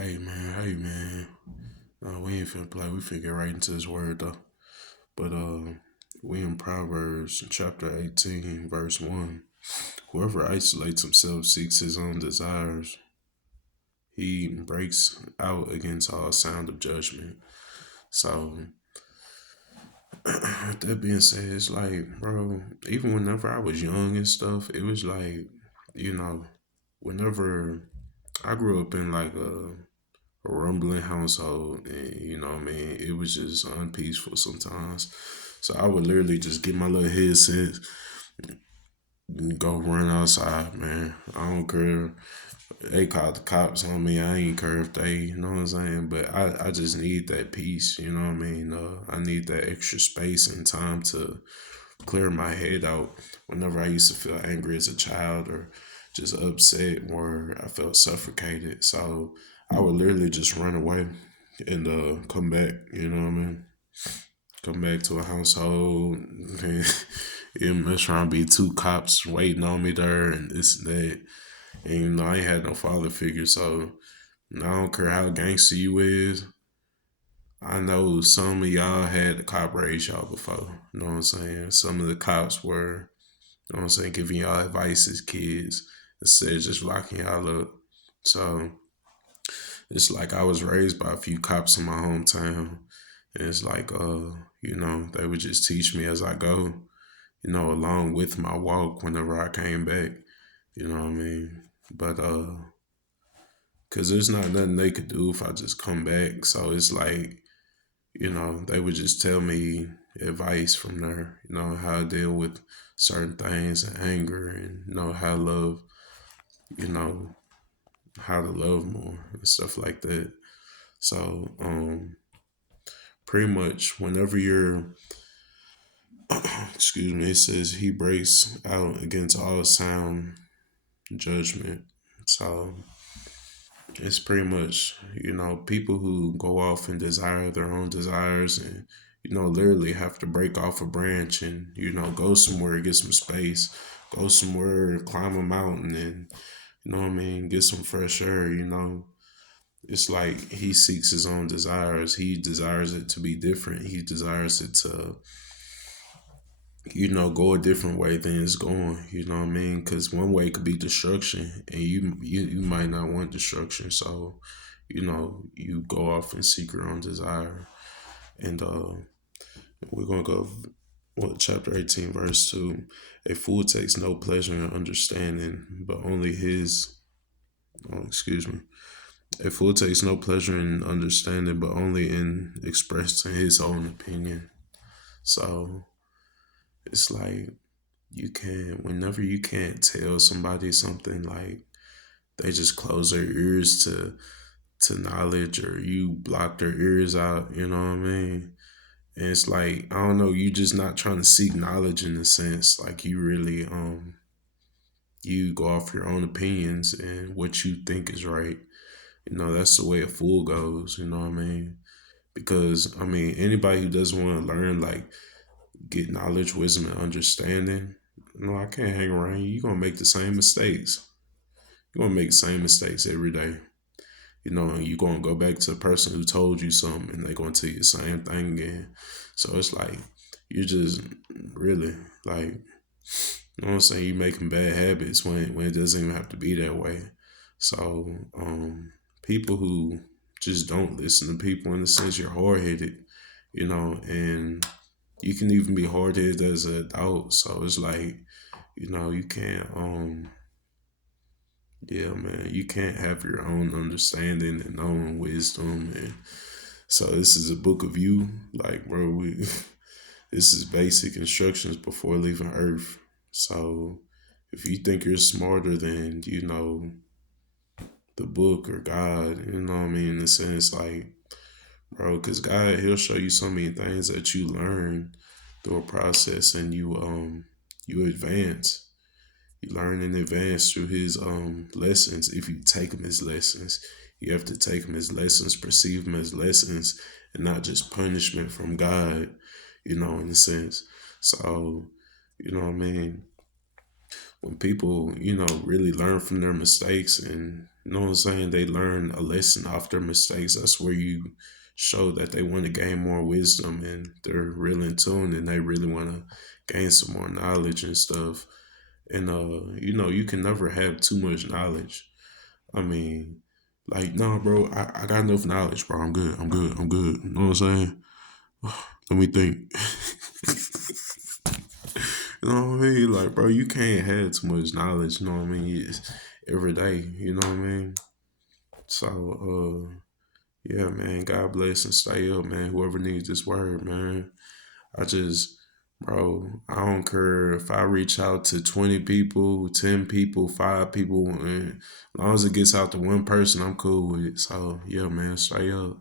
Hey man. We ain't finna play. We finna get right into this word though. But we in Proverbs chapter 18, verse 1. Whoever isolates himself seeks his own desires. He breaks out against all sound of judgment. So with that being said, it's like, bro, even whenever I was young and stuff, it was like, you know, whenever I grew up in like a rumbling household, and what I mean, it was just unpeaceful sometimes. So I would literally just get my little headset and go run outside, man. I don't care. They called the cops on me. I ain't care if they, you know what I'm saying? But I just need that peace, you know what I mean? I need that extra space and time to clear my head out whenever I used to feel angry as a child or just upset or I felt suffocated. So I would literally just run away and come back, you know what I mean? Come back to a household and it's trying to be two cops waiting on me there and this and that. And I ain't had no father figure, so I don't care how gangster you is. I know some of y'all had the cop raise y'all before. You know what I'm saying? Some of the cops were, you know what I'm saying, giving y'all advice as kids instead of just locking y'all up. So it's like I was raised by a few cops in my hometown. And it's like, they would just teach me as I go, along with my walk whenever I came back. You know what I mean? But cause there's not nothing they could do if I just come back. So it's like, they would just tell me advice from there, how to deal with certain things and anger and how to love, you know, how to love more and stuff like that. So pretty much whenever you're excuse me, it says he breaks out against all sound judgment. So it's pretty much, people who go off and desire their own desires and, literally have to break off a branch and, go somewhere, get some space, go somewhere, climb a mountain and, what I mean, get some fresh air, It's like he seeks his own desires. He desires it to be different. He desires it to, go a different way than it's going. You know what I mean? Because one way could be destruction, and you might not want destruction. So, you go off and seek your own desire. And we're gonna go chapter 18, verse 2. A fool takes no pleasure in understanding, but only his. Oh, excuse me. A fool takes no pleasure in understanding, but only in expressing his own opinion. So it's like whenever you can't tell somebody something, like they just close their ears to knowledge, or you block their ears out, you know what I mean? And it's like, I don't know, you just not trying to seek knowledge in a sense. Like you really you go off your own opinions and what you think is right. That's the way a fool goes, you know what I mean? Because I mean, anybody who doesn't want to learn, like get knowledge, wisdom, and understanding, I can't hang around you. You're gonna make the same mistakes. You're gonna make the same mistakes every day. And you're gonna go back to the person who told you something and they're gonna tell you the same thing again. So it's like you're just really like, what I'm saying, you're making bad habits when it doesn't even have to be that way. So people who just don't listen to people, in a sense, you're hard headed, and you can even be hard headed as an adult. So it's like, you can't yeah, man, you can't have your own understanding and own wisdom. And so this is a book of you, like, bro, this is basic instructions before leaving Earth. So if you think you're smarter than, the book or God, you know what I mean, in a sense, like, bro, because God, He'll show you so many things that you learn through a process, and you advance. You learn in advance through his lessons. If you take him as lessons, you have to take him as lessons, perceive them as lessons, and not just punishment from God, in a sense. So, you know what I mean? when people, really learn from their mistakes, and you know what I'm saying, they learn a lesson off their mistakes, that's where you show that they want to gain more wisdom and they're real in tune and they really want to gain some more knowledge and stuff. And you can never have too much knowledge. I mean, like, no, bro, I got enough knowledge, bro. I'm good. I'm good. I'm good. You know what I'm saying? Let me think. You know what I mean? Like, bro, you can't have too much knowledge. You know what I mean? It's every day. You know what I mean? So, yeah, man. God bless and stay up, man. Whoever needs this word, man. I just, bro, I don't care if I reach out to 20 people, 10 people, 5 people, and as long as it gets out to one person, I'm cool with it. So, yeah, man, stay up.